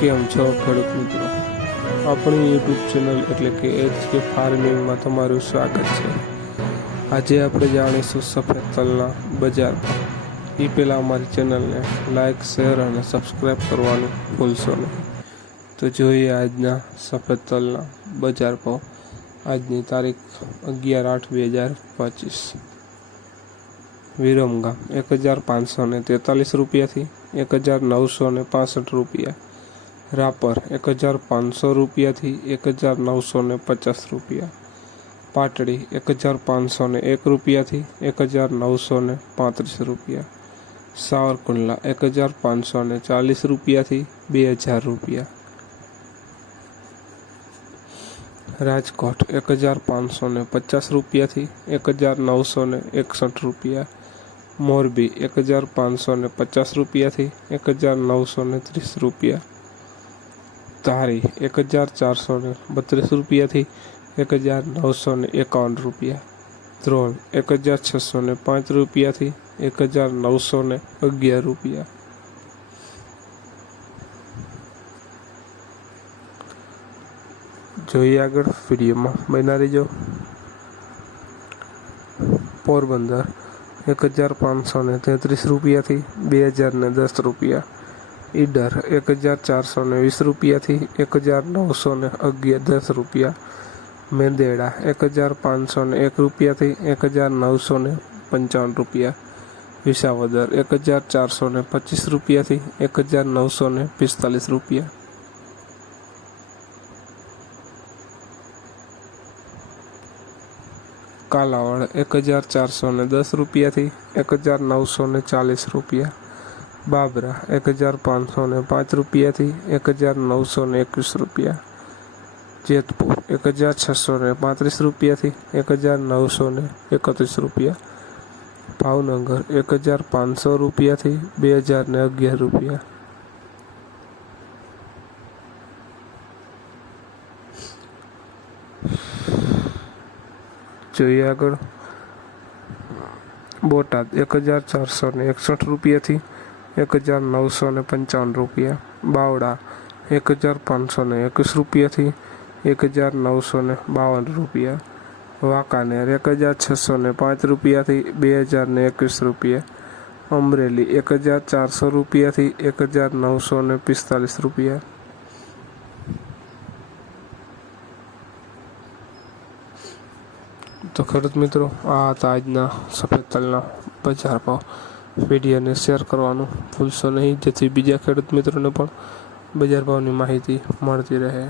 કેમ છો ખેડૂત મિત્રો? આપણી યુટ્યુબ ચેનલ એટલે કે એચ કે ફાર્મિંગમાં તમારું સ્વાગત છે. આજે આપણે જાણીશું સફેદ તલના બજાર એ પહેલાં અમારી ચેનલને લાઇક શેર અને સબસ્ક્રાઈબ કરવાનું ભૂલશો નહીં. તો જોઈએ આજના સફેદ તલના બજાર ભાવ. આજની તારીખ અગિયાર આઠ બે હજાર પચીસ. વિરમગામ એક હજાર પાંચસો ને તેતાલીસ રૂપિયાથી એક હજાર નવસો ને પાસઠ રૂપિયા. રાપર એક હજાર પાંચસો રૂપિયાથી એક હજાર નવસો ને પચાસ રૂપિયા. પાટડી એક હજાર પાંચસો ને એક રૂપિયાથી એક હજાર નવસો ને પાંત્રીસ રૂપિયા. સાવરકુંડલા એક હજાર પાંચસો ને ચાલીસ રૂપિયાથી બે હજાર રૂપિયા. રાજકોટ એક હજાર પાંચસો ને પચાસ રૂપિયાથી એક હજાર નવસો ને એકસઠ રૂપિયા. મોરબી એક હજાર પાંચસો ને પચાસ રૂપિયાથી એક હજાર નવસો ને ત્રીસ રૂપિયા. ધારી એક હજાર ચારસો ને બત્રીસ રૂપિયાથી એક હજાર નવસો ને એકાવન રૂપિયા. ધ્રોલ એક હજાર છસો ને પાંચ રૂપિયાથી એક હજાર નવસો ને અગિયાર રૂપિયા. જોઈએ આગળ વિડીયોમાં. બના રહીજો. પોરબંદર એક હજાર પાંચસો ને તેત્રીસ રૂપિયાથી બે હજાર ને દસ રૂપિયા. ઈડર એક હજાર ચારસો ને વીસ રૂપિયાથી એક હજાર નવસો ને અગિયાર દસ રૂપિયા. મેંદેડા એક હજાર પાંચસો ને એક રૂપિયાથી એક હજાર નવસો ને પંચાવન રૂપિયા. વિસાવદર એક હજાર ચારસો ને પચીસ રૂપિયાથી એક હજાર નવસો ને પિસ્તાલીસ રૂપિયા. કાલાવડ એક હજાર ચારસો ને દસ રૂપિયાથી એક હજાર નવસો ને ચાલીસ રૂપિયા. બાબરા, એક હજાર પાંચસો ને પાંચ રૂપિયાથી એક હજાર નવસો ને એકવીસ રૂપિયા. જેતપુર, એક હજાર છસો ને પાંત્રીસ રૂપિયાથી એક હજાર નવસો ને એકત્રીસ રૂપિયા. ભાવનગર, એક હજાર પાંચસો રૂપિયાથી બે હજાર ને અગિયાર રૂપિયા. જોઈએ આગળ. બોટાદ, એક હજાર ચારસો ને એકસઠ રૂપિયાથી એક હજાર નવસો ને પંચાવન રૂપિયા. બાવડા એક હજાર પાંચસો ને એકવીસ રૂપિયાથી એક હજાર નવસો ને બાવન રૂપિયા. વાંકાનેર, એક હજાર છસો ને પાંચ રૂપિયાથી બે હજાર ને એકવીસ રૂપિયા. અમરેલી, એક હજાર ચારસો રૂપિયાથી એક હજાર નવસો ને પિસ્તાલીસ રૂપિયા. તો ખેડૂત મિત્રો, આ હતા આજના સફેદ તલના બજાર ભાવ. વિડીયોને શેર કરવાનું ભૂલશો નહીં. જેથી બીજા ખેડૂત મિત્રોને પણ બજાર ભાવની માહિતી મળતી રહે.